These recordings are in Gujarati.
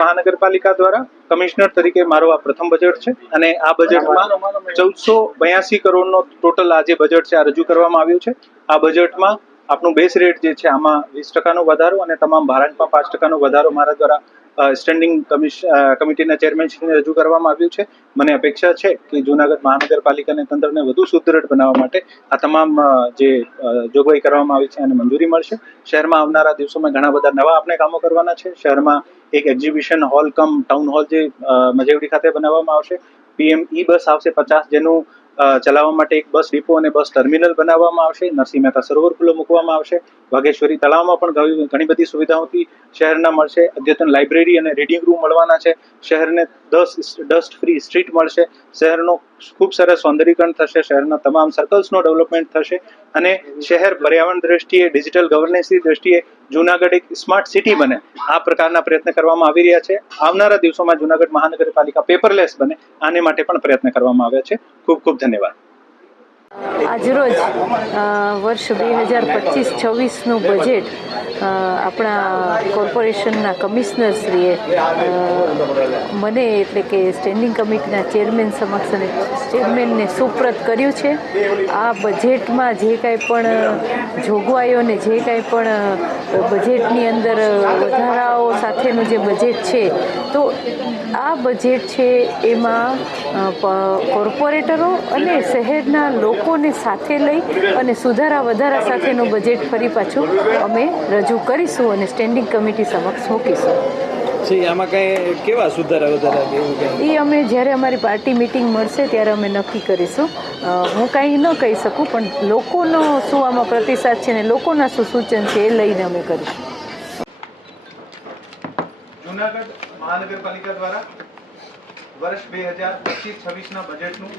મહાનગરપાલિકા દ્વારા કમિશનર તરીકે મારો આ પ્રથમ બજેટ છે અને આ બજેટમાં ચૌદસો બયાસી કરોડનો ટોટલ આ જે બજેટ છે, આ રજૂ કરવામાં આવ્યું છે. આ બજેટમાં આપણું બેઝ રેટ જે છે, આમાં વીસ ટકાનો વધારો અને તમામ ભાડાંતમાં પાંચ ટકાનો વધારો મારા દ્વારા સ્ટેન્ડિંગ કમિટીના ચેરમેનશ્રીને રજૂ કરવામાં આવ્યું છે. મને અપેક્ષા છે કે જૂનાગઢ મહાનગરપાલિકાને તંત્રને વધુ સુદૃઢ બનાવવા માટે આ તમામ જે જોગવાઈ કરવામાં આવી છે અને મંજૂરી મળશે. શહેરમાં આવનારા દિવસોમાં ઘણા બધા નવા આપણે કામો કરવાના છે. શહેરમાં એક exhibition hall cum town hall જે મજેવડી ખાતે બનાવવામાં આવશે. પીએમ ઈ બસ આવશે પચાસ જેનું ચલાવવા માટે એક બસ, ડિપો અને બસ ટર્મિનલ બનાવવામાં આવશે. નરસિંહ મહેતા સરોવર ખુલ્લો મૂકવામાં આવશે. વાઘેશ્વરી તળાવમાં પણ ઘણી- બધી સુવિધાઓથી શહેરના મળશે. અદ્યતન લાઇબ્રેરી અને રીડિંગ રૂમ મળવાના છે. શહેરને દસ, ડસ્ટ ફ્રી સ્ટ્રીટ મળશે. શહેરનો ખૂબ સરસ સૌંદર્યીકરણ થશે. શહેરના તમામ સર્કલ્સનો ડેવલપમેન્ટ થશે. અને શહેર પર્યાવરણ દ્રષ્ટિએ, ડિજિટલ ગવર્નન્સની દ્રષ્ટિએ જૂનાગઢ એક સ્માર્ટ સિટી બને. આ પ્રકારના પ્રયત્ન કરવામાં આવી રહ્યા છે. આવનારા દિવસોમાં જૂનાગઢ મહાનગરપાલિકા પેપરલેસ બને. આને માટે પણ પ્રયત્ન કરવામાં આવ્યા છે. ખૂબ ખૂબ ધન્યવાદ. આજરોજ વર્ષ બે હજાર પચીસ છવ્વીસનું બજેટ આપણા કોર્પોરેશનના કમિશનરશ્રીએ મને એટલે કે સ્ટેન્ડિંગ કમિટીના ચેરમેન સમક્ષ અને ચેરમેનને સુપ્રત કર્યું છે. આ બજેટમાં જે કાંઈ પણ જોગવાઈઓને જે કાંઈ પણ બજેટની અંદર વધારાઓ સાથેનું જે બજેટ છે, તો આ બજેટ છે એમાં કોર્પોરેટરો અને શહેરના લોકોને સાથે લઈ અને સુધારા વધારા સાથેનું બજેટ ફરી પાછું અમે રજૂ કરીશું અને સ્ટેન્ડિંગ કમિટી સમક્ષ મૂકીશું. આમાં કઈ કેવા સુધારા વધારા કે એવું કઈ? એ અમે જ્યારે અમારી પાર્ટી મિટિંગ મળશે ત્યારે અમે નક્કી કરીશું. હું કાંઈ ન કહી શકું પણ લોકોનો શું આમાં પ્રતિસાદ છે ને લોકોના શું સૂચન છે એ લઈને અમે કરીશું. જૂનાગઢ મહાનગરપાલિકા દ્વારા વર્ષ બે હજાર પચીસ છવ્વીસના બજેટનું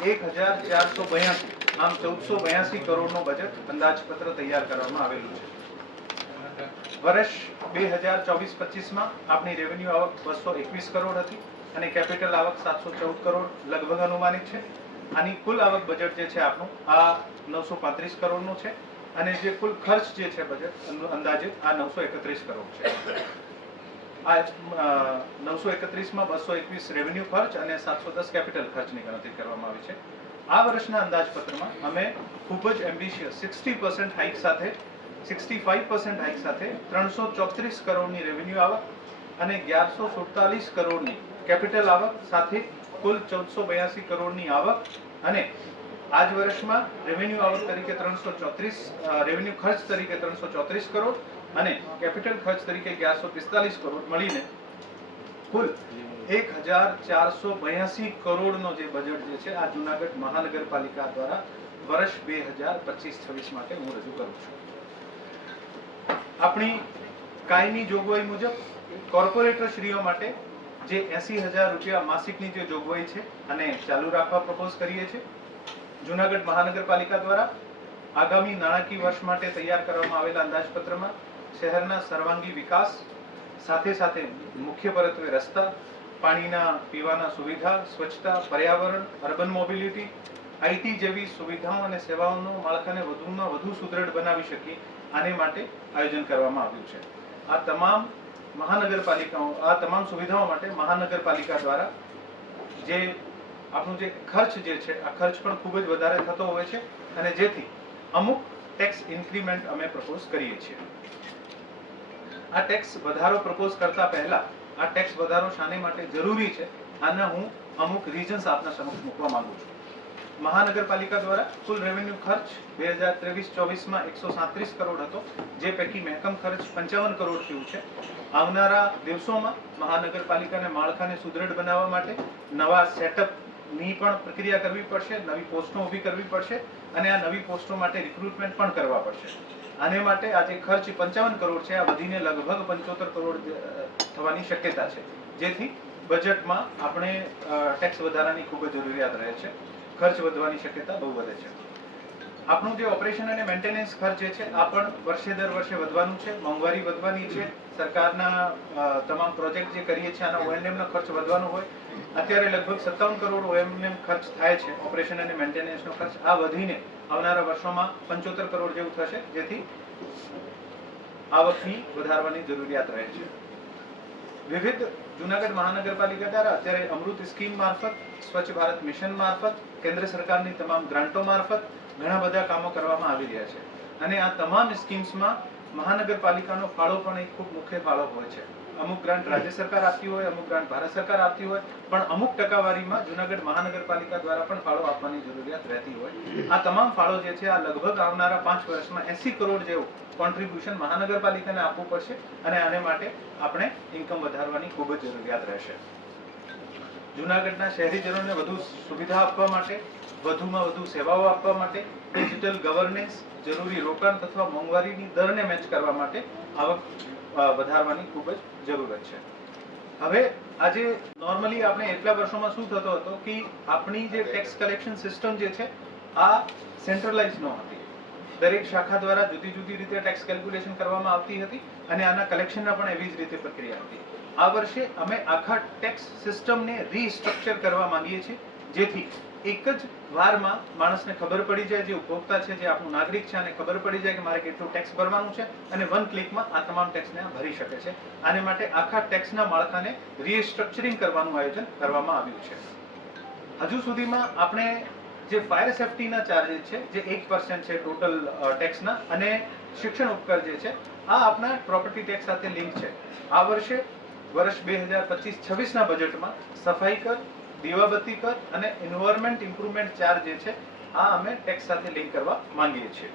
એક હજાર ચારસો બયાસી, આમ ચૌદસો બ્યાસી કરોડનું બજેટ અંદાજપત્ર તૈયાર કરવામાં આવેલું છે. વર્ષ બે હજાર ચોવીસ પચીસમાં આપણી રેવન્યુ આવક બસો એકવીસ કરોડ હતી અને કેપિટલ આવક સાતસો ચૌદ કરોડ લગભગ અનુમાનિત છે. આની કુલ આવક બજેટ જે છે આપણું આ નવસો પાંત્રીસ કરોડનું છે અને જે કુલ ખર્ચ જે છે બજેટ અંદાજે આ નવસો એકત્રીસ કરોડ છે. આ નવસો એકત્રીસમાં બસો એકવીસ રેવન્યુ ખર્ચ અને સાતસો દસ કેપિટલ ખર્ચની ગણતરી કરવામાં આવી છે. આ વર્ષના અંદાજપત્રમાં અમે ખૂબ જ એમ્બિશિયસ સિક્સટી પર્સન્ટ હાઇક સાથે સિક્સટી ફાઇવ પર્સન્ટ હાઇક સાથે ત્રણસો ચોત્રીસ કરોડની રેવન્યુ આવક અને અગિયારસો સુડતાલીસ કરોડની કેપિટલ આવક સાથે કુલ ચૌદસો બયાસી કરોડની આવક અને આજ વર્ષમાં રેવન્યુ આવક તરીકે ત્રણસો ચોત્રીસ રેવન્યુ ખર્ચ તરીકે ત્રણસો ચોત્રીસ કરોડ અને કેપિટલ ખર્ચ તરીકે અગિયારસો પિસ્તાલીસ કરોડ મળીને કુલ એક હજાર ચારસો બ્યાસી કરોડનો જે બજેટ જે છે, આ જુનાગઢ મહાનગરપાલિકા દ્વારા વર્ષ બે હજાર પચીસ છવ્વીસ માટે હું રજૂ કરું છું. આપણી કાયમી જોગવાઈ મુજબ કોર્પોરેટર શ્રીઓ માટે જે એસી હજાર રૂપિયા માસિકની જે જોગવાઈ છે અને ચાલુ રાખવા પ્રપોઝ કરીએ છીએ, જુનાગઢ મહાનગરપાલિકા દ્વારા આગામી નાણાકીય વર્ષ માટે તૈયાર કરવામાં આવેલા અંદાજપત્રમાં શહેરના સર્વાંગી વિકાસ, સાથે સાથે મુખ્ય પરત્વે રસ્તા, પાણીના પીવાના સુવિધા, સ્વચ્છતા, પર્યાવરણ, અર્બન મોબિલિટી આઈટી જેવી સુવિધાઓ અને સેવાઓનો માળખાને વધુમાં વધુ સુદૃઢ બનાવી શકીએ આને માટે આયોજન કરવામાં આવ્યું છે. આ તમામ મહાનગરપાલિકાઓ, આ તમામ સુવિધાઓ માટે મહાનગરપાલિકા દ્વારા જે આપણું જે ખર્ચ જે છે, આ ખર્ચ પણ ખૂબ જ વધારે થતો હોય છે અને જેથી અમુક ટેક્સ ઇન્ક્રીમેન્ટ અમે પ્રપોઝ કરીએ છીએ. આ ટેક્સ વધારો પ્રપોઝ કરતા પહેલા આ ટેક્સ વધારો શાને માટે જરૂરી છે? આના હું અમુક રીઝન્સ આપના સમક્ષ મૂકવા માંગુ છું. મહાનગરપાલિકા દ્વારા કુલ રેવન્યુ ખર્ચ બે હજાર ત્રેવીસ ચોવીસમાં એકસો સાત્રીસ કરોડ હતો, જે પૈકી મહેકમ ખર્ચ પંચાવન કરોડ થયું છે. આવનારા દિવસોમાં મહાનગરપાલિકાને માળખાને સુદૃઢ બનાવવા માટે નવા સેટઅપની પણ પ્રક્રિયા કરવી પડશે, નવી પોસ્ટો ઊભી કરવી પડશે અને આ નવી પોસ્ટો માટે રિક્રુટમેન્ટ પણ કરવા પડશે. આને માટે આજે ખર્ચ પંચાવન કરોડ છે. આ વધીને લગભગ પંચોતેર કરોડ થવાની શક્યતા છે. જેથી બજેટમાં આપણે ટેક્સ વધારાની ખૂબ જ જરૂરિયાત રહે છે. ખર્ચ વધવાની શક્યતા બહુ વધે છે. આપણું જે ઓપરેશન અને મેન્ટેનન્સ ખર્ચ જે છે, આ પણ વર્ષે દર વર્ષે વધવાનું છે. મોંઘવારી વધવાની છે. સરકારના તમામ પ્રોજેક્ટ જે કરીએ છીએ, આના ઓએનએમનો ખર્ચ વધવાનો હોય. અત્યારે લગભગ સત્તાવન કરોડ ઓએમએમ ખર્ચ થાય છે. ઓપરેશન અને મેન્ટેનન્સનો ખર્ચ આ વધીને આવનારા વર્ષોમાં પંચોતેર કરોડ જેવું થશે, જેથી આવકની વધારવાની જરૂરિયાત રહે છે. વિવિધ જુનાગઢ મહાનગરપાલિકા દ્વારા અત્યારે અમૃત સ્કીમ મારફત, સ્વચ્છ ભારત મિશન મારફત, કેન્દ્ર સરકારની તમામ ગ્રાન્ટો મારફત ઘણા બધા કામો કરવામાં આવી રહ્યા છે. અને આ તમામ સ્કીમ્સમાં મહાનગરપાલિકાનો ફાળો પણ એક ખૂબ મુખ્ય ફાળો હોય છે. અમુક ગ્રાન્ટ રાજ્ય સરકાર આપતી હોય, અમુક ગ્રાન્ટ ભારત સરકાર આપતી હોય, પણ અમુક ટકાવારીમાં જુનાગઢ મહાનગરપાલિકા દ્વારા પણ ફાળો આપવાની જરૂરિયાત રહેતી હોય. આ તમામ ફાળો જે છે, આ લગભગ આવનારા પાંચ વર્ષમાં એસી કરોડ જેવું કોન્ટ્રીબ્યુશન મહાનગરપાલિકાને આપવું પડશે અને આને માટે આપણે ઇન્કમ વધારવાની ખૂબ જ જરૂરિયાત રહેશે. જુનાગઢના શહેરીજનોને વધુ સુવિધા આપવા માટે, વધુમાં વધુ સેવાઓ આપવા માટે, ડિજિટલ ગવર્નન્સ, જરૂરી રોકાણ તથા મોંઘવારીની દરને મેચ કરવા માટે આવક વધારવાની ખૂબ જ જરૂરત છે. હવે, આજે નોર્મલી આપણે એટલા વર્ષોમાં શું થતો હતો કે આપણી જે ટેક્સ કલેક્શન સિસ્ટમ જે છે, આ સેન્ટ્રલાઇઝ ન હતી. દરેક શાખા દ્વારા જુદી જુદી રીતે ટેક્સ કેલ્ક્યુલેશન કરવામાં આવતી હતી અને આના કલેક્શનના પણ એવી જ રીતે પ્રક્રિયા હતી. આ વર્ષે અમે આખા ટેક્સ સિસ્ટમને રીસ્ટ્રક્ચર કરવા માંગીએ છીએ. જેથી એક જ વારમાં માણસને ખબર પડી જાય, જે ઉપભોક્તા છે, જે આપણું નાગરિક છે અને ખબર પડી જાય કે મારે કેટલું ટેક્સ ભરવાનું છે અને વન ક્લિકમાં આ તમામ ટેક્સને ભરી શકે છે. આને માટે આખા ટેક્સના માળખાને રીસ્ટ્રક્ચરિંગ કરવાનું આયોજન કરવામાં આવ્યું છે. હજુ સુધીમાં આપણે જે ફાયર સેફટીના ચાર્જિસ છે, જે એક પર્સન્ટ છે ટોટલ ટેક્સના અને શિક્ષણ ઉપકર જે છે, આ આપણા પ્રોપર્ટી ટેક્સ સાથે લિંક છે. આ વર્ષે વર્ષ બે હજાર પચીસ છવ્વીસના બજેટમાં સફાઈ કર, દીવાબત્તી કર અને એન્વાયરમેન્ટ ઇમ્પ્રુવમેન્ટ ચાર્જ જે છે, આ અમે ટેક્સ સાથે લિંક કરવા માંગીએ છીએ.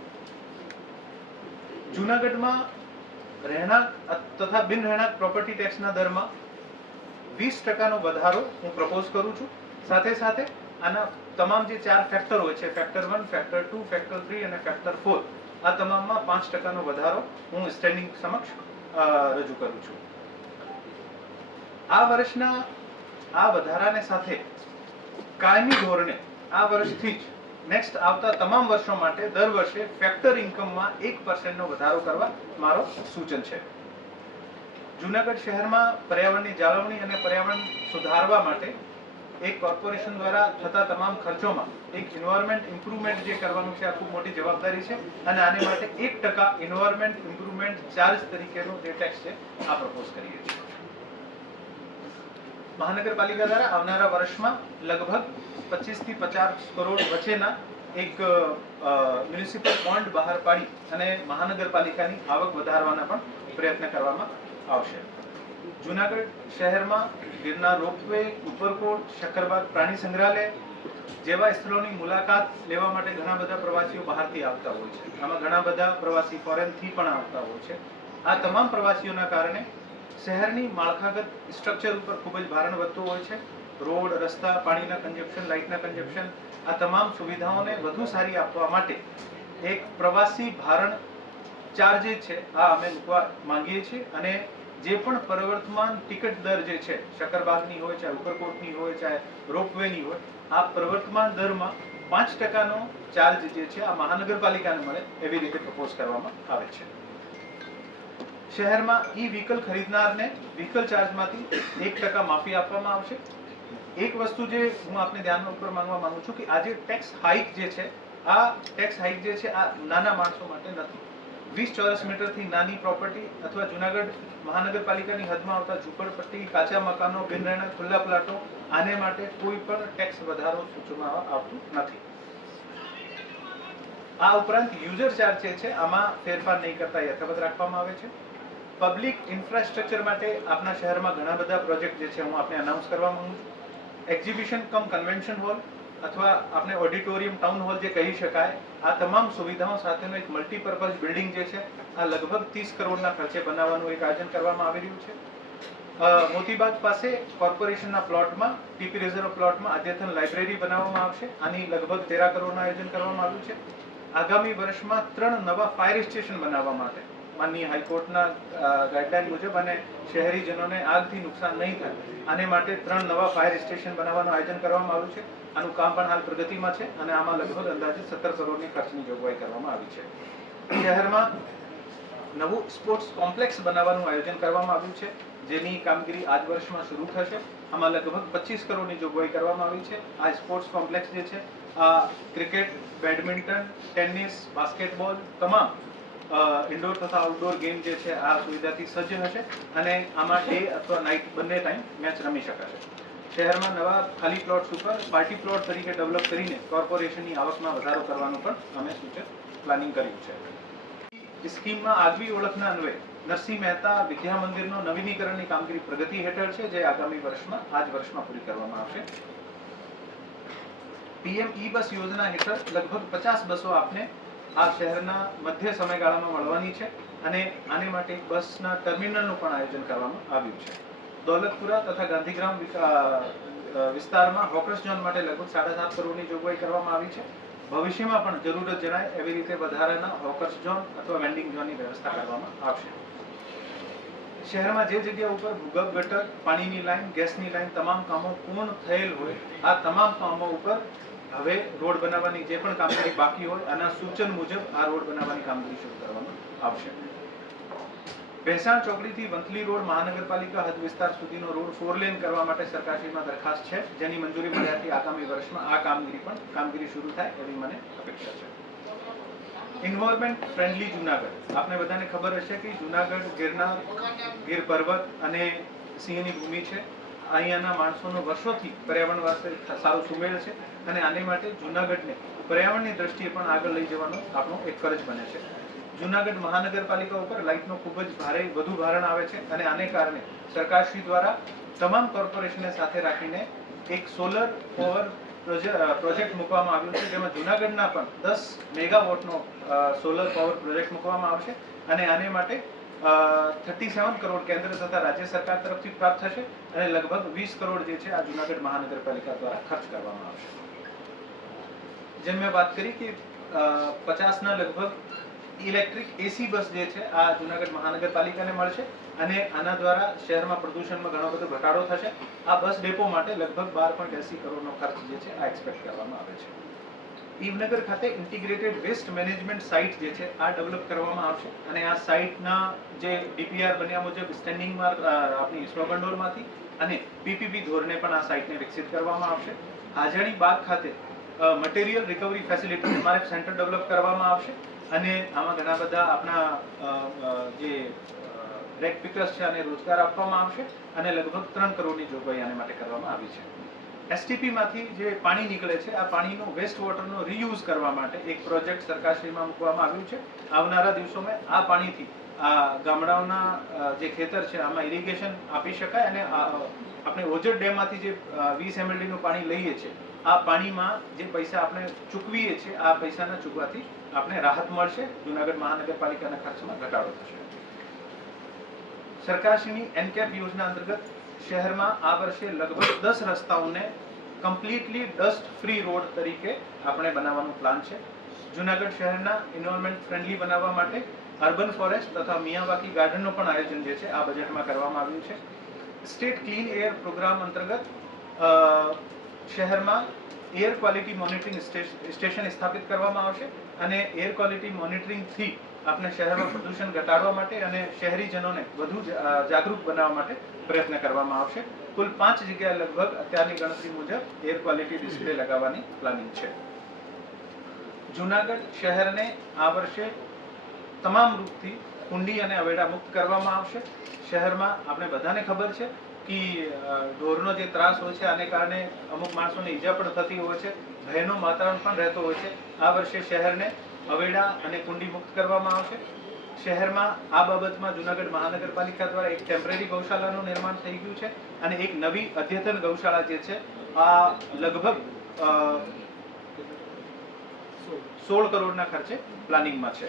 જૂનાગઢમાં રહેણાંક તથા બિન રહેણાંક પ્રોપર્ટી ટેક્સના દરમાં વીસ ટકાનો વધારો હું પ્રપોઝ કરું છું. સાથે સાથે આના તમામ જે ચાર ફેક્ટર હોય છે factor one factor two factor three અને ફેક્ટર ફોર આ તમામમાં પાંચ ટકાનો વધારો હું સ્ટેન્ડિંગ સમક્ષ રજૂ કરું છું. આ વર્ષના આ વધારાને સાથે કાયમી ધોરણે આ વર્ષથી જ નેક્સ્ટ આવતા તમામ વર્ષો માટે દર વર્ષે ફેક્ટર ઇન્કમમાં એક પર્સન્ટનો વધારો કરવા મારો સૂચન છે. જુનાગઢ શહેરમાં પર્યાવરણની જાળવણી અને પર્યાવરણ સુધારવા માટે એક કોર્પોરેશન દ્વારા થતા તમામ ખર્ચોમાં એક એન્વાયરમેન્ટ ઇમ્પ્રુવમેન્ટ જે કરવાનું છે, આ ખૂબ મોટી જવાબદારી છે અને આને માટે એક ટકા એન્વાયરમેન્ટ ઇમ્પ્રુવમેન્ટ ચાર્જ તરીકેનો જે ટેક્સ છે, આ પ્રપોઝ કરીએ છીએ. મહાનગરપાલિકા દ્વારા આવનારા વર્ષમાં લગભગ પચીસથી પચાસ કરોડ વચ્ચેના એક મ્યુનિસિપલ બોન્ડ બહાર પાડી અને મહાનગરપાલિકાની આવક વધારવાના પણ પ્રયત્ન કરવામાં આવશે. જુનાગઢ શહેરમાં ગિરનાર રોપવે, ઉપરકોટ, શક્કરબાગ પ્રાણી સંગ્રહાલય જેવા સ્થળોની મુલાકાત લેવા માટે ઘણા બધા પ્રવાસીઓ બહારથી આવતા હોય છે. આમાં ઘણા બધા પ્રવાસી ફોરેનથી પણ આવતા હોય છે. આ તમામ પ્રવાસીઓના કારણે શહેરની માળખાગત સ્ટ્રક્ચર ઉપર ખૂબ જ ભારણ વધતું હોય છે. રોડ, રસ્તા, પાણીના કન્ઝપ્શન લાઇટના કન્ઝપ્શન આ તમામ સુવિધાઓને વધુ સારી આપવા માટે એક પ્રવાસી ભારણ ચાર્જ છે, આ અમે મૂકવા માંગીએ છીએ અને જે પણ પ્રવર્તમાન ટિકિટ દર જે છે, શકરબાગની હોય, ચાહે ઉપરકોટની હોય, ચાહે રોપવેની હોય, આ પ્રવર્તમાન દરમાં પાંચ ટકાનો ચાર્જ જે છે, આ મહાનગરપાલિકાને મળે એવી રીતે પ્રપોઝ કરવામાં આવે છે. શહેરમાં ઈ વ્હીકલ ખરીદનારને વ્હીકલ ચાર્જમાંથી એક ટકા માફી આપવામાં આવશે. એક વસ્તુ જે હું આપને ધ્યાન ઉપર માંગવા માંગુ છું કે આજે ટેક્સ હાઇક જે છે, આ ટેક્સ હાઇક જે છે, આ નાના માણસો માટે નથી. વીસ ચોરસ મીટરથી નાની પ્રોપર્ટી અથવા જુનાગઢ મહાનગરપાલિકાની હદમાં આવતા ઝૂંપડપટ્ટી, કાચા મકાનો બિન રહેણાંક ખુલ્લા પ્લાટો, આને માટે કોઈ પણ ટેક્સ વધારો સૂચવવામાં આવતું નથી. આ ઉપરાંત યુઝર ચાર્જ જે છે, આમાં ફેરફાર નહીં કરતા યથાવત રાખવામાં આવે છે. પબ્લિક ઇન્ફ્રાસ્ટ્રક્ચર માટે આપના શહેરમાં ઘણા બધા પ્રોજેક્ટ જે છે હું આપને અનાઉન્સ કરવા માંગુ છું. એક્ઝિબિશન કમ કન્વેન્શન હોલ અથવા આપણે ઓડિટોરિયમ ટાઉન હોલ જે કહી શકાય, આ તમામ સુવિધાઓ સાથેનું એક મલ્ટીપર્પઝ બિલ્ડિંગ જે છે, આ લગભગ ત્રીસ કરોડના ખર્ચે બનાવવાનું એક આયોજન કરવામાં આવી રહ્યું છે. મોતીબાગ પાસે કોર્પોરેશનના પ્લોટમાં, ટીપી રિઝર્વ પ્લોટમાં અદ્યતન લાઇબ્રેરી બનાવવામાં આવશે. આની લગભગ તેરા કરોડનું આયોજન કરવામાં આવ્યું છે. આગામી વર્ષમાં ત્રણ નવા ફાયર સ્ટેશન બનાવવા માટે. માનનીય હાઈકોર્ટના ગાઈડલાઈન મુજબ અને શહેરીજનોને આગથી નુકસાન નહીં થાય. આને માટે ત્રણ નવા ફાયર સ્ટેશન બનાવવાનું આયોજન કરવામાં આવ્યું છે. આનું કામ પણ હાલ પ્રગતિમાં છે અને આમાં લગભગ અંદાજે સત્તર કરોડની ખર્ચની જોગવાઈ કરવામાં આવી છે. શહેરમાં નવું સ્પોર્ટ્સ કોમ્પ્લેક્સ બનાવવાનું આયોજન કરવામાં આવ્યું છે, જેની કામગીરી આજ વર્ષમાં શરૂ થશે. આમાં લગભગ પચીસ કરોડની જોગવાઈ કરવામાં આવી છે. આ સ્પોર્ટ્સ કોમ્પ્લેક્સ જે છે, આ ક્રિકેટ, બેડમિન્ટન, ટેનિસ, બાસ્કેટબોલ, તમામ ઇન્ડોર તથા આઉટડોર ગેમ જે છે, આ સુવિધાથી સજ્જ હશે અને આમાં ડે અથવા નાઇટ બંને ટાઈમ મેચ રમી શકાશે. શહેરમાં નવા ખાલી પ્લોટ્સ ઉપર પાર્ટી પ્લોટ તરીકે ડેવલપ કરીને કોર્પોરેશનની આવકમાં વધારો કરવાનું પણ અમે સૂચન પ્લાનિંગ કર્યું છે. સ્કીમમાં આગવી ઓળખના અન્વયે નરસિંહ મહેતા વિદ્યા મંદિરનો નવીનીકરણની કામગીરી પ્રગતિ હેઠળ છે, જે આગામી વર્ષમાં આ જ વર્ષમાં પૂરી કરવામાં આવશે. પીએમ ઈ બસ યોજના હેઠળ લગભગ પચાસ બસો આપને આ શહેરના મધ્ય સમયગાળામાં મળવાની છે અને આને માટે બસના ટર્મિનલનું પણ આયોજન કરવામાં આવ્યું છે. દોલતપુરા તથા ગાંધીગ્રામ વિસ્તારમાં હોકર્સ ઝોન માટે લગભગ સાડા સાત કરોડની જોગવાઈ કરવામાં આવી છે. ભવિષ્યમાં પણ જરૂરત જણાય એવી રીતે વધારાના હોકર્સ ઝોન અથવા વેન્ડિંગ ઝોનની વ્યવસ્થા કરવામાં આવશે. શહેરમાં જે જગ્યા ઉપર ભૂગર્ભ ગટર, પાણીની લાઈન, ગેસની લાઈન તમામ કામો પૂર્ણ થયેલ હોય, આ તમામ કામો ઉપર હવે રોડ બનાવવાની જે પણ કામગીરી બાકી હોય, આના સૂચન મુજબ આ રોડ બનાવવાની કામગીરી શરૂ કરવામાં આવશે. ભેસાણ ચોકડીથી વંથલી રોડ મહાનગરપાલિકા હદ વિસ્તાર સુધીનો રોડ ફોર લેન કરવા માટે સરકારશ્રીમાં દરખાસ્ત છે. જેની મંજૂરી મળ્યાથી આગામી વર્ષમાં આ કામગીરી પણ, કામગીરી શરૂ થાય એવી મને અપેક્ષા છે. Environment friendly Junagadh. આપને બધાને ખબર હશે કે જુનાગઢ ગીરના ગીર પર્વત અને સિંહની ભૂમિ છે. અહીંયાના માણસોનો વર્ષોથી પર્યાવરણ વાસ્તે સારો સુમેળ છે અને આને માટે જુનાગઢને પર્યાવરણની દ્રષ્ટિએ પણ આગળ લઈ જવાનો આપણો એક ફરજ બને છે. જુનાગઢ મહાનગરપાલિકા ઉપર લાઇટનો ખૂબ જ ભારે, વધુ ભારણ આવે છે અને આને કારણે સરકારશ્રી દ્વારા તમામ કોર્પોરેશનને સાથે રાખીને એક સોલર પાવર પ્રોજેક્ટ મૂકવામાં આવ્યો છે. જેમાં જુનાગઢના પણ દસ મેગાવોટનો સોલર પાવર પ્રોજેક્ટ મૂકવામાં આવશે અને આને માટે થર્ટી સેવન કરોડ કેન્દ્ર તથા રાજ્ય સરકાર તરફથી પ્રાપ્ત થશે અને લગભગ વીસ કરોડ જે છે આ જુનાગઢ મહાનગરપાલિકા દ્વારા ખર્ચ કરવામાં આવશે. જેમ મેં વાત કરી કે પચાસના લગભગ ઇલેક્ટ્રિક એસી બસ જે છે આ જુનાગઢ મહાનગરપાલિકાને મળશે અને આના દ્વારા શહેરમાં પ્રદૂષણમાં ઘણો બધો ઘટાડો થશે. આ બસ ડેપો માટે લગભગ બાર પોઈન્ટ એસી કરોડનો ખર્ચ જે છે આ એક્સપેક્ટ કરવામાં આવે છે. ઈવનગર ખાતે ઇન્ટિગ્રેટેડ વેસ્ટ મેનેજમેન્ટ સાઇટ જે છે, આ ડેવલપ કરવામાં આવશે. અને આ સાઇટના જે ડીપીઆર બન્યા મુજબ સ્ટેન્ડિંગ માર્ક આપણી સ્વભંડોળમાંથી અને પીપીપી ધોરણે પણ આ સાઇટને વિકસિત કરવામાં આવશે. હાજાણી બાગ ખાતે material recovery facility MRF centre develop કરવામાં આવશે. અને આમાં ઘણા બધા આપણા જે રેક પિકર્સ છે અને રોજગાર આપવામાં આવશે. અને લગભગ ત્રણ કરોડની જોગવાઈ આને માટે કરવામાં આવી છે. એસટીપી માંથી જે પાણી નીકળે છે, આ પાણીનો વેસ્ટ વોટરનો રીયુઝ કરવા માટે એક પ્રોજેક્ટ સરકારશ્રીમાં મૂકવામાં આવ્યું છે. આવનારા દિવસોમાં આ પાણીથી આ ગામડાઓના જે ખેતર છે, આમાં ઇરિગેશન આપી શકાય અને આપણે ઓજર ડેમમાંથી જે વીસ એમએલડીનું પાણી લઈએ છીએ, આ પાણીમાં જે પૈસા આપણે ચૂકવીએ છીએ, આ પૈસાના ચૂકવાથી આપણે રાહત મળશે. જુનાગઢ મહાનગરપાલિકાના ખર્ચમાં ઘટાડો થશે. સરકારશ્રીની એનકેપ યોજના અંતર્ગત શહેરમાં આ વર્ષે લગભગ દસ રસ્તાઓને કમ્પ્લીટલી ડસ્ટ ફ્રી રોડ તરીકે આપણે બનાવવાનો પ્લાન છે. જુનાગઢ શહેરના એન્વાયરમેન્ટ ફ્રેન્ડલી બનાવવા માટે અર્બન ફોરેસ્ટ તથા મિયાવાકી ગાર્ડનનું પણ આયોજન જે છે, આ બજેટમાં કરવામાં આવ્યું છે. સ્ટેટ ક્લીન એર પ્રોગ્રામ અંતર્ગત શહેરમાં એર ક્વોલિટી મોનિટરિંગ સ્ટેશન સ્થાપિત કરવામાં આવશે અને એર ક્વોલિટી મોનિટરિંગથી આપણે શહેરમાં પ્રદૂષણ ઘટાડવા માટે અને શહેરીજનોને વધુ જાગૃત બનાવવા માટે પ્રયત્ન કરવામાં આવશે. કુલ પાંચ જગ્યાએ લગભગ અત્યારની ગણતરી મુજબ એર ક્વોલિટી ડિસ્પ્લે લગાવવાની પ્લાનિંગ છે. જુનાગઢ શહેરને આ વર્ષે તમામ રૂપથી કુંડી અને અવેડા મુક્ત કરવામાં આવશે. શહેરમાં આપણે બધાને ખબર છે કે ઢોરનો જે ત્રાસ હોય છે આને કારણે અમુક માણસોને ઈજા પણ થતી હોય છે. ભયનું વાતાવરણ પણ રહેતો હોય છે. આ વર્ષે શહેરને અવેડા અને કુંડી મુક્ત કરવામાં આવશે. શહેરમાં આ બાબતમાં જુનાગઢ મહાનગરપાલિકા દ્વારા એક ટેમ્પરરી ગૌશાળાનું નિર્માણ થઈ ગયું છે અને એક નવી અદ્યતન ગૌશાળા જે છે, આ લગભગ સોળ કરોડના ખર્ચે પ્લાનિંગમાં છે.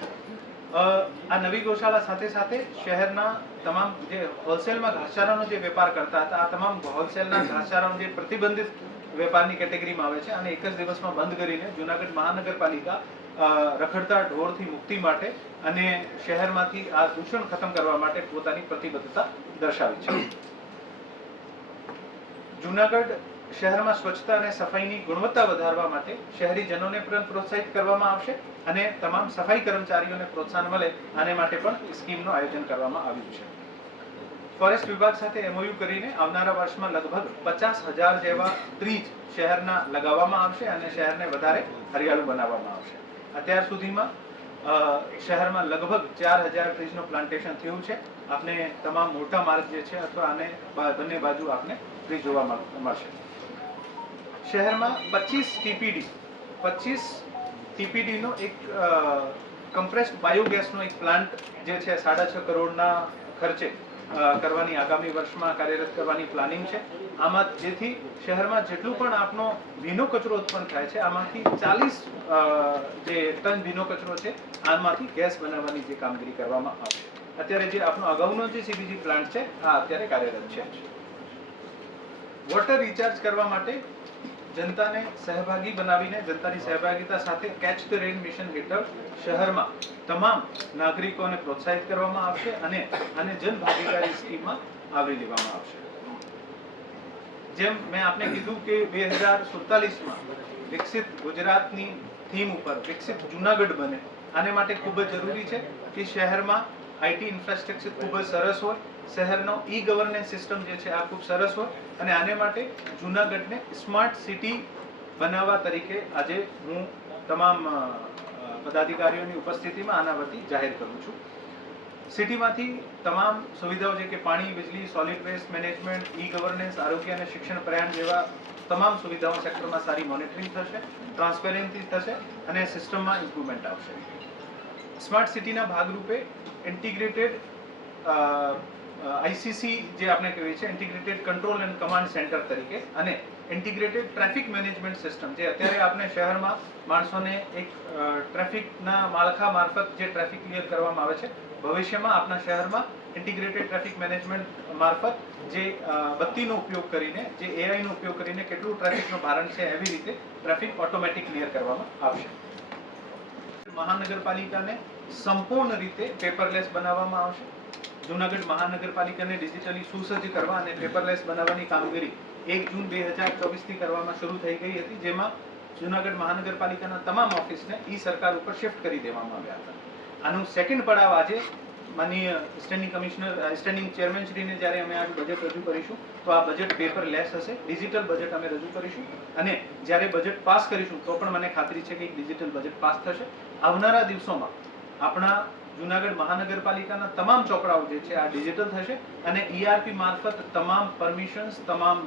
આ નવી ગૌશાળા સાથે સાથે શહેરના તમામ જે હોલસેલમાં ઘાસચારાનો જે વેપાર કરતા હતા, આ તમામ હોલસેલના ઘાસચારાનો જે પ્રતિબંધિત વેપારની કેટેગરીમાં આવે છે અને એક જ દિવસમાં બંધ કરીને જુનાગઢ મહાનગરપાલિકા રખડતા ઢોરથી મુક્તિ માટે અને શહેરમાંથી આ દૂષણ ખતમ કરવા માટે પોતાની પ્રતિબદ્ધતા દર્શાવી છે. જુનાગઢ શહેરમાં સ્વચ્છતા અને સફાઈની ગુણવત્તા વધારવા માટે શહેરીજનોને પણ પ્રોત્સાહિત કરવામાં આવશે અને તમામ સફાઈ કર્મચારીઓને પ્રોત્સાહન મળે આને માટે પણ સ્કીમનું આયોજન કરવામાં આવ્યું છે. ફોરેસ્ટ વિભાગ સાથે એમઓયુ કરીને આવનારા વર્ષમાં લગભગ પચાસ હજાર જેવા ટ્રીજ શહેરના લગાવવામાં આવશે અને શહેરને વધારે હરિયાળું બનાવવામાં આવશે. અત્યાર સુધીમાં શહેરમાં લગભગ ચાર હજાર ટ્રીઝનું પ્લાન્ટેશન થયું છે. આપને તમામ મોટા માર્ગ જે છે અથવા આને બંને બાજુ આપને ટ્રી જોવા મળ- મળશે. શહેરમાં પચીસ ટીપીડી, પચીસ ટીપીડીનો એક કમ્પ્રેસ્ડ બાયોગેસનો એક પ્લાન્ટ જે છે સાડા છ કરોડના ખર્ચે કરવાની, આગામી વર્ષમાં કાર્યરત કરવાની પ્લાનિંગ છે. આમાં જેથી શહેરમાં જેટલું પણ આપનો ભીનો કચરો ઉત્પન્ન થાય છે, આમાંથી ચાલીસ જે ટન ભીનો કચરો છે, આમાંથી ગેસ બનાવવાની જે કામગીરી કરવામાં આવશે. અત્યારે જે આપનો અગાઉનો જે સીબીજી પ્લાન્ટ છે, આ અત્યારે કાર્યરત છે. વોટર રિચાર્જ કરવા માટે જનતાને સહભાગી બનાવીને, જનતાની સહભાગીતા સાથે કેચ ધ રેન મિશન હેઠળ શહેરમાં તમામ નાગરિકોને પ્રોત્સાહિત કરવામાં આવશે અને આને જન સ્કીમમાં આવરી લેવામાં આવશે. જેમ મેં આપને કીધું કે બે હજાર સુડતાલીસમાં વિકસિત ગુજરાતની થીમ ઉપર, વિકસિત જુનાગઢ બને, આને માટે ખૂબ જ જરૂરી છે કે શહેરમાં આઈટી ઇન્ફ્રાસ્ટ્રક્ચર ખૂબ જ સરસ હોય. શહેરનો ઈ ગવર્નન્સ સિસ્ટમ જે છે આ ખૂબ સરસ હોય. અને આને માટે જુનાગઢને સ્માર્ટ સિટી બનાવવા તરીકે આજે હું તમામ પદાધિકારીઓની ઉપસ્થિતિમાં આના વતી જાહેર કરું છું. સિટીમાંથી તમામ સુવિધાઓ જે કે પાણી, વીજળી solid waste management e governance, આરોગ્ય અને શિક્ષણ પ્રયાણ જેવા તમામ સુવિધાઓ સેક્ટરમાં સારી મોનિટરિંગ થશે ટ્રાન્સપેરન્સી થશે અને સિસ્ટમમાં ઇમ્પ્રુવમેન્ટ આવશે. સ્માર્ટ સિટીના ભાગરૂપે ઇન્ટિગ્રેટેડ આઈસીસી જે આપણે કહીએ છીએ integrated control and command centre તરીકે અને ઇન્ટિગ્રેટેડ ટ્રાફિક મેનેજમેન્ટ સિસ્ટમ જે અત્યારે આપણે શહેરમાં માણસોને એક ટ્રાફિકના માળખા મારફત જે ટ્રાફિક ક્લિયર કરવામાં આવે છે, ભવિષ્યમાં આપણા શહેરમાં ઇન્ટિગ્રેટેડ ટ્રાફિક મેનેજમેન્ટ મારફત જે બત્તીનો ઉપયોગ કરીને, જે એઆઈનો ઉપયોગ કરીને કેટલું ટ્રાફિકનું ભારણ છે એવી રીતે ટ્રાફિક ઓટોમેટિક ક્લિયર કરવામાં આવશે. મહાનગરપાલિકાને સંપૂર્ણ રીતે પેપરલેસ બનાવવામાં આવશે. જૂનાગઢ મહાનગરપાલિકાને ડિજિટલી સુસજ્જ કરવા અને પેપરલેસ બનાવવાની કામગીરી એક જૂન બે હજાર ચોવીસથી કરવામાં શરૂ થઈ ગઈ હતી, જેમાં જૂનાગઢ મહાનગરપાલિકાના તમામ ઓફિસને ઈ સરકાર ઉપર શિફ્ટ કરી દેવામાં આવ્યા હતા. આનું સેકન્ડ પડાવ આજે માનનીય સ્ટેન્ડિંગ કમિશનર સ્ટેન્ડિંગ ચેરમેનશ્રીને જ્યારે અમે આ બજેટ રજૂ કરીશું, તો આ બજેટ પેપરલેસ હશે. ડિજિટલ બજેટ અમે રજૂ કરીશું. અને જ્યારે બજેટ પાસ કરીશું, તો પણ મને ખાતરી છે કે ડિજિટલ બજેટ પાસ થશે. આવનારા દિવસોમાં આપણા જુનાગઢ મહાનગરપાલિકાના તમામ ચોપડાઓ જે છે, આ ડિજિટલ થશે અને ઈઆરપી મારફત તમામ પરમિશન્સ તમામ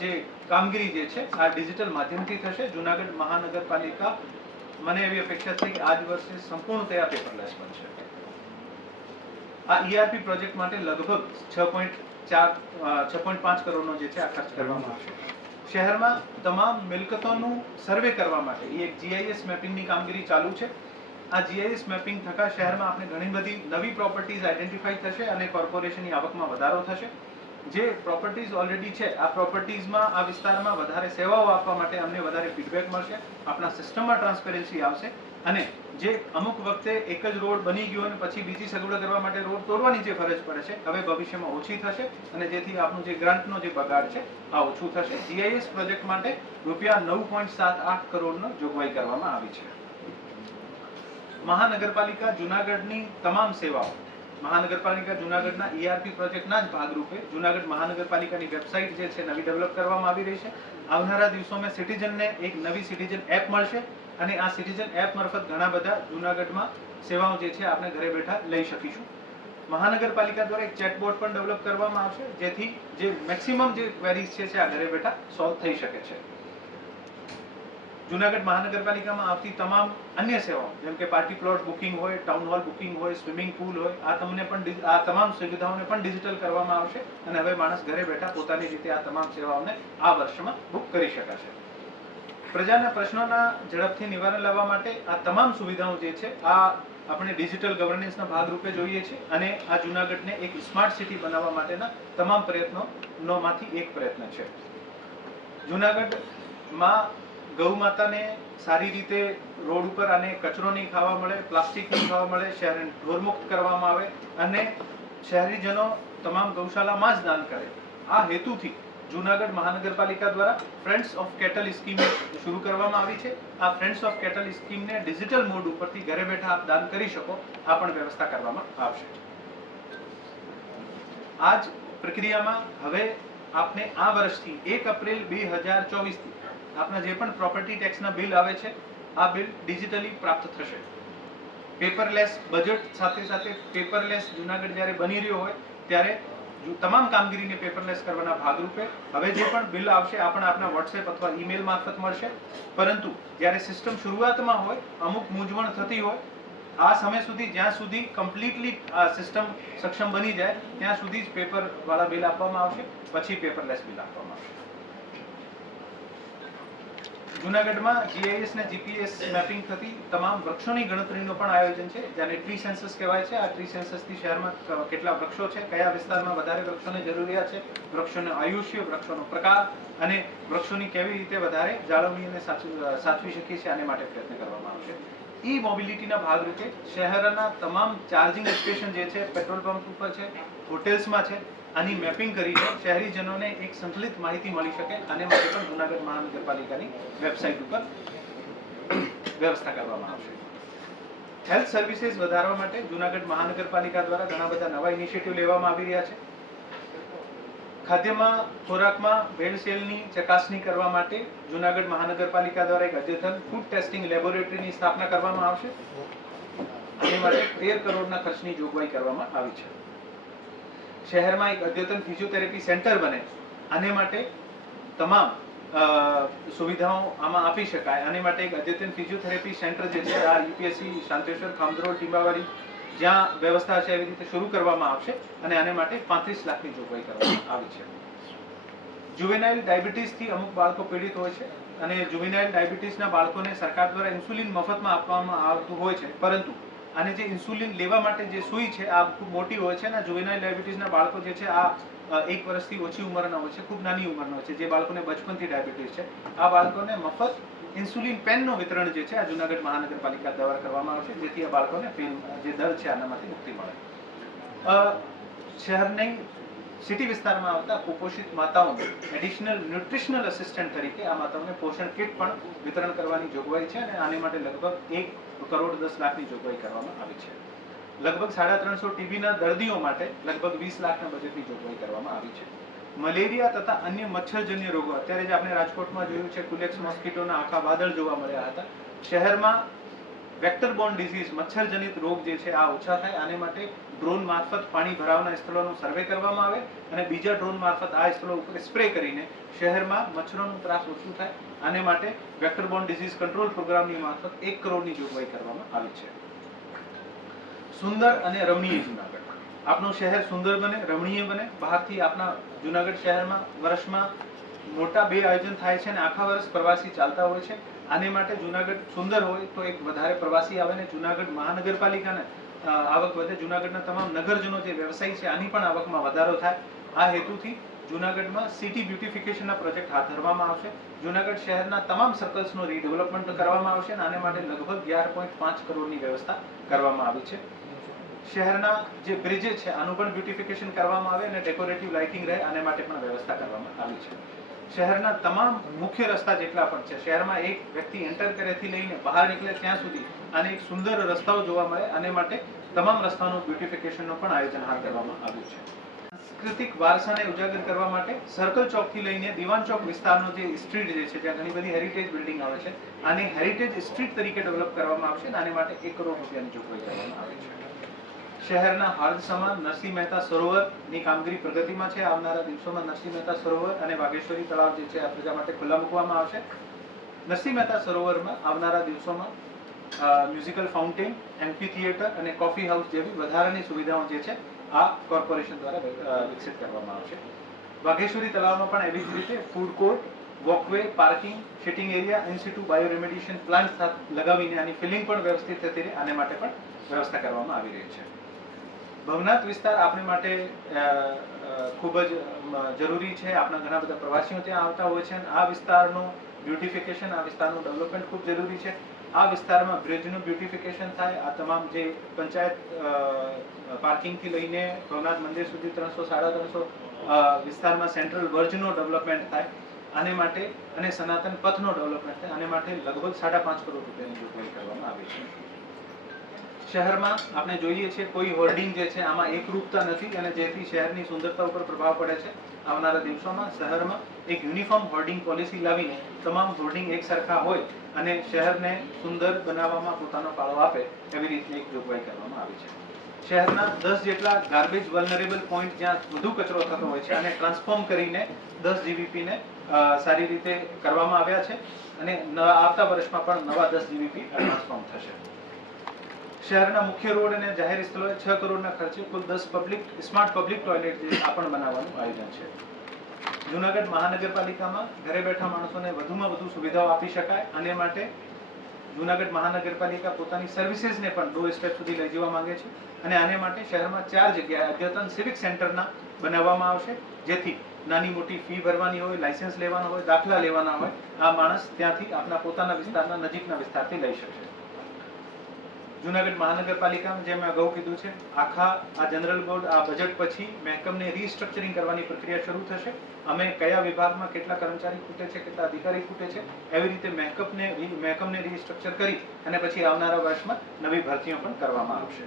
જે કામગીરી જે છે, આ ડિજિટલ માધ્યમથી થશે. જુનાગઢ મહાનગરપાલિકા મને એવી અપેક્ષા છે કે આજ વર્ષે સંપૂર્ણતયા પેપરલેસ બનશે. આ ઈઆરપી પ્રોજેક્ટ માટે લગભગ છ પોઈન્ટ ચાર છ પોઈન્ટ પાંચ કરોડનો જે છે આ ખર્ચ કરવામાં આવશે. શહેરમાં તમામ મિલકતોનું સર્વે કરવા માટે એક જીઆઈએસ મેપિંગની કામગીરી ચાલુ છે. આ જીઆઈએસ મેપિંગ થકા શહેરમાં આપણે ઘણી બધી નવી પ્રોપર્ટીઝ આઈડેન્ટિફાઈ થશે અને કોર્પોરેશનની આવકમાં વધારો થશે. જે પ્રોપર્ટીઝ ઓલરેડી છે, આ પ્રોપર્ટીઝમાં આ વિસ્તારમાં વધારે સેવાઓ આપવા માટે અમને વધારે ફીડબેક મળશે. આપણા સિસ્ટમમાં ટ્રાન્સપેરન્સી આવશે અને જે અમુક વખતે એક જ રોડ બની ગયો અને પછી બીજી સગવડો કરવા માટે રોડ તોડવાની જે ફરજ પડે છે, હવે ભવિષ્યમાં ઓછી થશે અને જેથી આપણું જે ગ્રાન્ટનો જે પગાર છે, આ ઓછું થશે. જીઆઈએસ પ્રોજેક્ટ માટે રૂપિયા નવ પોઈન્ટ સાત આઠ કરોડનો જોગવાઈ કરવામાં આવી છે. મહાનગરપાલિકા જુનાગઢની તમામ સેવાઓ, મહાનગરપાલિકા જુનાગઢના ઈઆરપી પ્રોજેક્ટના જ ભાગરૂપે જુનાગઢ મહાનગરપાલિકાની વેબસાઇટ જે છે, નવી ડેવલપ કરવામાં આવી રહી છે. આવનારા દિવસોમાં સિટીઝનને એક નવી સિટીઝન એપ મળશે. અને આ સિટીઝન એપ મારફત ઘણા બધા જૂનાગઢમાં સેવાઓ જે છે આપણે ઘરે બેઠા લઈ શકીશું. મહાનગરપાલિકા દ્વારા એક ચેટબોટ પણ ડેવલપ કરવામાં આવશે, જેથી જે મેક્સિમમ જે ક્વેરીઝ છે આ ઘરે બેઠા સોલ્વ થઈ શકે છે. જુનાગઢ મહાનગરપાલિકામાં આવતી તમામ અન્ય સેવાઓ, જેમ કે પાર્ટી પ્લોટ બુકિંગ હોય ટાઉન હોલ બુકિંગ હોય સ્વિમિંગ પુલ હોય, આ તમને પણ આ તમામ સુવિધાઓને પણ ડિજિટલ કરવામાં આવશે અને હવે માણસ ઘરે બેઠા પોતાની રીતે આ તમામ સેવાઓને આ વર્ષમાં બુક કરી શકાશે પ્રજાના પ્રશ્નોના ઝડપથી નિવારણ લાવવા માટે આ તમામ સુવિધાઓ જે છે, આ આપણે ડિજિટલ ગવર્નન્સના ભાગરૂપે જોઈએ છે અને આ જુનાગઢને એક સ્માર્ટ સિટી બનાવવા માટેના તમામ પ્રયત્નોમાંથી એક પ્રયત્ન છે. જૂનાગઢમાં ગૌ માતાને સારી રીતે રોડ ઉપર આને કચરો નહીં ખાવા મળે, પ્લાસ્ટિક નહીં ખાવા મળે, શહેરને ઢોરમુક્ત કરવામાં આવે અને શહેરીજનો તમામ ગૌશાળામાં જ દાન કરે. આ હેતુથી જુનાગઢ મહાનગરપાલિકા દ્વારા ફ્રેન્ડ્સ ઓફ કેટલ સ્કીમ શરૂ કરવામાં આવી છે. આ ફ્રેન્ડ્સ ઓફ કેટલ સ્કીમને ડિજિટલ મોડ ઉપરથી ઘરે બેઠા આપ દાન કરી શકો, આ પણ વ્યવસ્થા કરવામાં આવશે. આજ પ્રક્રિયામાં હવે આપને આ વર્ષથી એક એપ્રિલ બે હજાર ચોવીસથી આપના જે પણ પ્રોપર્ટી ટેક્સના બિલ આવે છે, આ બિલ ડિજિટલી પ્રાપ્ત થશે. પેપરલેસ બજેટ સાથે સાથે પેપરલેસ જુનાગઢ જ્યારે બની રહ્યો હોય, ત્યારે તમામ કામગીરીને પેપરલેસ કરવાના ભાગરૂપે હવે જે પણ બિલ આવશે, આપણે આપના વોટ્સએપ અથવા ઈમેલ મારફત મળશે. પરંતુ જ્યારે સિસ્ટમ શરૂઆતમાં હોય, અમુક મૂંઝવણ થતી હોય, આ સમય સુધી, જ્યાં સુધી કમ્પ્લીટલી સિસ્ટમ સક્ષમ બની જાય, ત્યાં સુધી જ પેપર વાળા બિલ આપવામાં આવશે, પછી પેપરલેસ બિલ આપવામાં આવશે. જુનાગઢમાં જીઆઈએસ ને જીપીએસ મેપિંગ થતી તમામ વૃક્ષોની ગણતરીનું પણ આયોજન છે, જેને ટ્રી સેન્સસ કહેવાય છે. આ ટ્રી સેન્સસથી શહેરમાં કેટલા વૃક્ષો છે, કયા વિસ્તારમાં વધારે વૃક્ષોની જરૂરિયાત છે, વૃક્ષોનું આયુષ્ય, વૃક્ષોનો પ્રકાર અને વૃક્ષોની કેવી રીતે વધારે જાળવણી અને સાચવી શકીએ છીએ આને માટે પ્રયત્ન કરવામાં આવશે. ઈ મોબિલિટીના ભાગરૂપે શહેરના તમામ ચાર્જિંગ સ્ટેશન જે છે પેટ્રોલ પંપ ઉપર છે હોટેલ્સમાં છે આની મેપિંગ કરીને શહેરીજનોને એક સંકલિત માહિતી મળી શકે અને માટે પણ જુનાગઢ મહાનગરપાલિકાની વેબસાઇટ ઉપર વ્યવસ્થા કરવામાં આવશે. હેલ્થ સર્વિસીસ વધારવા માટે જુનાગઢ મહાનગરપાલિકા દ્વારા ઘણા બધા નવા ઇનિશિયેટિવ લેવામાં આવી રહ્યા છે. ખાદ્યમાં, ખોરાકમાં ભેળસેળની ચકાસણી કરવા માટે જુનાગઢ મહાનગરપાલિકા દ્વારા એક અદ્યતન ફૂડ ટેસ્ટિંગ લેબોરેટરીની સ્થાપના કરવામાં આવશે. આની માટે તેર કરોડના ખર્ચની જોગવાઈ કરવામાં આવી છે. શહેરમાં એક અદ્યતન ફિઝિયોથેરાપી સેન્ટર બને આને માટે તમામ સુવિધાઓ આમાં આપી શકાય. આને માટે એક અદ્યતન ફિઝિયોથેરાપી સેન્ટર જે છે, આ યુપીએસસી, શાંતેશ્વર ખામદરોડ ટીંબાવાડી, જ્યાં વ્યવસ્થા છે એવી રીતે શરૂ કરવામાં આવશે અને આને માટે પાંત્રીસ લાખની જોગવાઈ કરવામાં આવી છે. જુવેનાઇલ ડાયાબિટીસથી અમુક બાળકો પીડિત હોય છે અને જુવેનાઇલ ડાયાબિટીસના બાળકોને સરકાર દ્વારા ઇન્સ્યુલિન મફતમાં આપવામાં આવતું હોય છે. પરંતુ આને જે ઇન્સ્યુલિન લેવા માટે જે સુઈ છે, આ ખૂબ મોટી હોય છે અને જુવેનાઇલ ડાયાબિટીસના બાળકો જે છે, આ એક વર્ષથી ઓછી ઉંમરના હોય છે, ખૂબ નાની ઉંમરના હોય છે, જે બાળકોને બચપનથી ડાયાબિટીસ છે. આ બાળકોને મફત ઇન્સ્યુલિન પેનનું વિતરણ જે છે, આ જુનાગઢ મહાનગરપાલિકા દ્વારા કરવામાં આવશે જેથી આ બાળકોને પેન, જે દર છે, આનામાંથી મુક્તિ મળે. શહેરની સિટી વિસ્તારમાં આવતા કુપોષિત માતાઓને એડિશનલ ન્યુટ્રિશનલ અસિસ્ટન્ટ તરીકે આ માતાઓને પોષણ કિટ પણ વિતરણ કરવાની જોગવાઈ છે અને આને માટે લગભગ એક કરોડ દસ લાખની જોગવાઈ કરવામાં આવી છે. લગભગ સાડા ત્રણસો ટીબીના દર્દીઓ માટે લગભગ વીસ લાખના બજેટની જોગવાઈ કરવામાં આવી છે. મલેરિયા તથા અન્ય મચ્છરજન્ય રોગો, અત્યારે જ આપણે રાજકોટમાં જોયું છે, કુલેક્સ મોસ્કીટોના આખા વાદળ જોવા મળ્યા હતા. શહેરમાં વેક્ટર બોર્ન ડિઝીઝ મચ્છરજનિત રોગ જે છે, આ ઓછા થાય. આને માટે ડ્રોન મારફત પાણી ભરાવના સ્થળોનો સર્વે કરવામાં આવે અને બીજા ડ્રોન મારફત આ સ્થળો ઉપર સ્પ્રે કરીને શહેરમાં મચ્છરોનો ત્રાસ ઓછું થાય. આને માટે વેક્ટર બોર્ન ડિઝીઝ કંટ્રોલ પ્રોગ્રામની મારફત એક કરોડની જોગવાઈ કરવામાં આવી છે. સુંદર અને રમણીય જુનાગઢ. આપનું શહેર સુંદર બને, રમણીય બને. બહારથી આપના જુનાગઢ શહેરમાં વર્ષમાં મોટા બે આયોજન થાય છે અને આખા વર્ષ પ્રવાસી ચાલતા હોય છે. આને માટે જુનાગઢ સુંદર હોય તો એક વધારે પ્રવાસી આવે ને જુનાગઢ મહાનગરપાલિકાને આવક વધે. જુનાગઢના તમામ નગરજનો જે વ્યવસાય છે, આની પણ આવકમાં વધારો થાય. આ હેતુથી જુનાગઢમાં સિટી બ્યુટિફિકેશનના પ્રોજેક્ટ હાથ ધરવામાં આવશે. જુનાગઢ શહેરના તમામ સર્કલ્સનો રીડેવલપમેન્ટ કરવામાં આવશે અને આને માટે લગભગ અગિયાર પોઈન્ટ પાંચ કરોડની વ્યવસ્થા કરવામાં આવી છે. શહેરના જે બ્રિજે છે, આનું પણ બ્યુટિફિકેશન કરવામાં આવે અને ડેકોરેટિવ લાઇટિંગ રહે, આને માટે પણ વ્યવસ્થા કરવામાં આવી છે. શહેરના તમામ મુખ્ય રસ્તા જેટલા પણ છે, શહેરમાં એક વ્યક્તિ એન્ટર કરેથી લઈને બહાર નીકળે ત્યાં સુધી અને એક સુંદર રસ્તાઓ જોવા મળે, અને માટે તમામ રસ્તાનું બ્યુટિફિકેશનનું પણ આયોજન હાથ ધરવામાં આવ્યું છે. સાંસ્કૃતિક વારસાને ઉજાગર કરવા માટે સર્કલ ચોકથી લઈને દિવાન ચોક વિસ્તારનો જે સ્ટ્રીટ જે છે જ્યાં ઘણી બધી હેરિટેજ બિલ્ડિંગ આવે છે. આને હેરિટેજ સ્ટ્રીટ તરીકે ડેવલપ કરવામાં આવશે અને આને માટે એક કરોડ રૂપિયાની જોગવાઈ કરવામાં આવી છે. શહેરના હાર્દ નરસિંહ મહેતા સરોવરની કામગીરી પ્રગતિમાં છે. આવનારા દિવસોમાં નરસિંહ મહેતા સરોવર અને વાઘેશ્વરી તળાવ જે છે, આ પ્રજા માટે ખુલ્લા મૂકવામાં આવશે. નરસિંહ મહેતા સરોવરમાં આવનારા દિવસોમાં મ્યુઝિકલ ફાઉન્ટેન એમ્પી થિયેટર અને કોફી હાઉસ જેવી વધારાની સુવિધાઓ જે છે, આ કોર્પોરેશન દ્વારા વિકસિત કરવામાં આવશે. વાઘેશ્વરી તળાવમાં પણ એવી જ રીતે food court walkway parking sitting area in situ bioremediation plant લગાવીને આની ફિલિંગ પણ વ્યવસ્થિત થતી રહે. આને માટે પણ વ્યવસ્થા કરવામાં આવી રહી છે. ભવનાથ વિસ્તાર આપણે માટે ખૂબ જ જરૂરી છે. આપણા ઘણા બધા પ્રવાસીઓ ત્યાં આવતા હોય છે અને આ વિસ્તારનું બ્યુટિફિકેશન આ વિસ્તારનું ડેવલપમેન્ટ ખૂબ જરૂરી છે. આ વિસ્તારમાં બ્રિજનું બ્યુટિફિકેશન થાય. આ તમામ જે પંચાયત પાર્કિંગથી લઈને ભવનાથ મંદિર સુધી ત્રણસો, સાડા ત્રણસો વિસ્તારમાં સેન્ટ્રલ વર્જનો ડેવલપમેન્ટ થાય. આને માટે, અને સનાતન પથનો ડેવલપમેન્ટ થાય. આને માટે લગભગ સાડા પાંચ કરોડ રૂપિયાની જોગવાઈ કરવામાં આવી છે. શહેરમાં આપણે જોઈએ છીએ કોઈ હોર્ડિંગ જે છે, આમાં એકરૂપતા નથી અને જેથી શહેરની સુંદરતા ઉપર પ્રભાવ પડે છે. આવનારા દિવસોમાં શહેરમાં એક યુનિફોર્મ હોર્ડિંગ પોલિસી લાવીને તમામ હોર્ડિંગ એક સરખા હોય અને શહેરને સુંદર બનાવવામાં પોતાનો ફાળો આપે એવી રીતની એક જોગવાઈ કરવામાં આવી છે. શહેરના દસ જેટલા ગાર્બેજ વલ્નરેબલ પોઈન્ટ જ્યાં વધુ કચરો થતો હોય છે અને ટ્રાન્સફોર્મ કરીને દસ જીબીપીને સારી રીતે કરવામાં આવ્યા છે અને આવતા વર્ષમાં પણ નવા દસ જીબીપી ટ્રાન્સફોર્મ થશે. શહેરના મુખ્ય રોડ અને જાહેર સ્થળોએ છ કરોડના ખર્ચે કુલ દસ પબ્લિક, સ્માર્ટ પબ્લિક ટોયલેટ જે પણ બનાવવાનું આયોજન છે. જુનાગઢ મહાનગરપાલિકામાં ઘરે બેઠા માણસોને વધુમાં વધુ સુવિધાઓ આપી શકાય અને માટે જુનાગઢ મહાનગરપાલિકા પોતાની સર્વિસીસને પણ ડો સ્ટેપ સુધી લઈ જવા માંગે છે અને આને માટે શહેરમાં ચાર જગ્યાએ અદ્યતન સિવિક સેન્ટરના બનાવવામાં આવશે. જેથી નાની મોટી ફી ભરવાની હોય લાયસન્સ લેવાનો હોય, દાખલા લેવાના હોય, આ માણસ ત્યાંથી આપના પોતાના વિસ્તારના નજીકના વિસ્તારથી લઈ શકશે જુનાગઢ મહાનગરપાલિકામાં, જેમ મેં અગાઉ કીધું છે, આખા આ જનરલ બોર્ડ, આ બજેટ પછી મહેકમને રીસ્ટ્રક્ચરિંગ કરવાની પ્રક્રિયા શરૂ થશે. અમે કયા વિભાગમાં કેટલા કર્મચારી ખૂટે છે, કેટલા અધિકારી ખૂટે છે, એવી રીતે મહેકમને મહેકમને રીસ્ટ્રક્ચર કરી અને પછી આવનારા વર્ષમાં નવી ભરતીઓ પણ કરવામાં આવશે.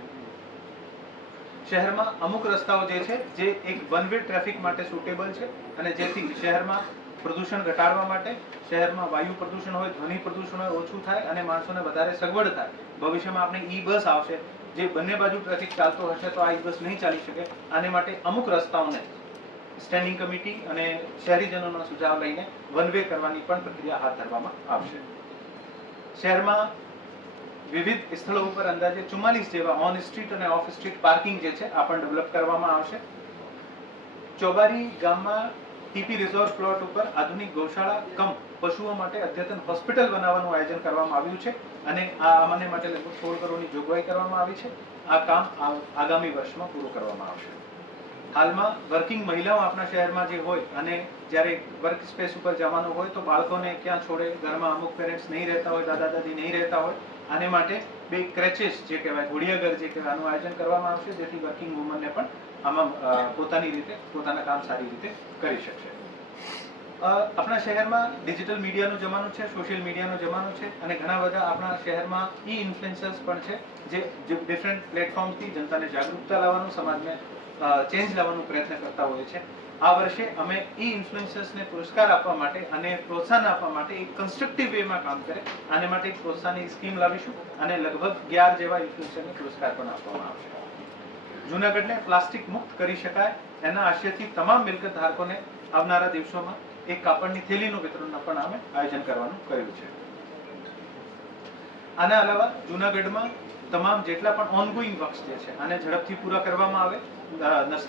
શહેરમાં અમુક રસ્તાઓ જે છે, જે એક વન વે ટ્રાફિક માટે સુટેબલ છે અને જેથી શહેરમાં પ્રદૂષણ ઘટાડવા માટે શહેરમાં વાયુ પ્રદૂષણ હોય, ધ્વનિ પ્રદૂષણ હોય, ઓછું થાય અને માણસોને વધારે સગવડ થાય. ભવિષ્યમાં આપણે ઈ બસ આવશે, જે બંને બાજુ ટ્રાફિક ચાલતો હશે તો આ ઈ બસ નહીં ચાલી શકે. આને માટે અમુક રસ્તાઓને સ્ટેન્ડિંગ કમિટી અને શહેરીજનોનો સુઝાવ લઈને વન વે કરવાની પણ પ્રક્રિયા હાથ ધરવામાં આવશે. શહેરમાં વિવિધ સ્થળો ઉપર અંદાજે ચુમ્માલીસ જેવા ઓન સ્ટ્રીટ અને ઓફ સ્ટ્રીટ પાર્કિંગ જે છે, આ પણ ડેવલપ કરવામાં આવશે. ચોબારી ગામમાં ટીપી રિઝોર્ટ પ્લોટ ઉપર આધુનિક ગૌશાળા કમ પશુઓ માટે અદ્યતન હોસ્પિટલ બનાવવાનું આયોજન કરવામાં આવ્યું છે અને આ આમાંને માટે લગભગ સોળ કરોડની જોગવાઈ કરવામાં આવી છે. આ કામ આગામી વર્ષમાં પૂરું કરવામાં આવશે. હાલમાં વર્કિંગ મહિલાઓ આપણા શહેરમાં જે હોય અને જ્યારે વર્ક સ્પેસ ઉપર જવાનું હોય તો બાળકોને ક્યાં છોડે, ઘરમાં અમુક પેરેન્ટ્સ નહીં રહેતા હોય દાદા દાદી નહીં રહેતા હોય, આને માટે બે ક્રેચેસ જે કહેવાય ઘોડિયાઘર જે કહેવાય આયોજન કરવામાં આવશે, જેથી વર્કિંગ વુમનને પણ આમાં પોતાની રીતે, પોતાના કામ સારી રીતે કરી શકશે. આપણા શહેરમાં ડિજિટલ મીડિયાનો જમાનો છે, સોશિયલ મીડિયાનો જમાનો છે અને ઘણા બધા આપણા શહેરમાં ઈ ઇન્ફ્લુએન્સર્સ પણ છે, જે ડિફરન્ટ પ્લેટફોર્મથી જનતાને જાગૃતતા લાવવાનું, સમાજને ચેન્જ લાવવાનો પ્રયત્ન કરતા હોય છે. આ વર્ષે અમે ઈ ઇન્ફ્લુએન્સર્સને પુરસ્કાર આપવા માટે અને પ્રોત્સાહન આપવા માટે એક કન્સ્ટ્રક્ટિવ વેમાં કામ કરે. આને માટે એક પ્રોત્સાહનની સ્કીમ લાવીશું અને લગભગ અગિયાર જેવા ઇન્ફ્લુએન્સરને પુરસ્કાર પણ આપવામાં આવશે. જૂનાગઢને પ્લાસ્ટિક મુક્ત કરી શકાય. એના આશયથી તમામ મિલકત ધારકોને આવનારા દિવસોમાં એક કાપડની થેલીનું વિતરણનું પણ અમે આયોજન કરવાનું કર્યું છે. આના અલાવા જૂનાગઢમાં તમામ જેટલા પણ ઓનગોઈંગ વર્ક્સ જે છે, આને ઝડપથી પૂરા કરવામાં આવે. અ, નરસિંહ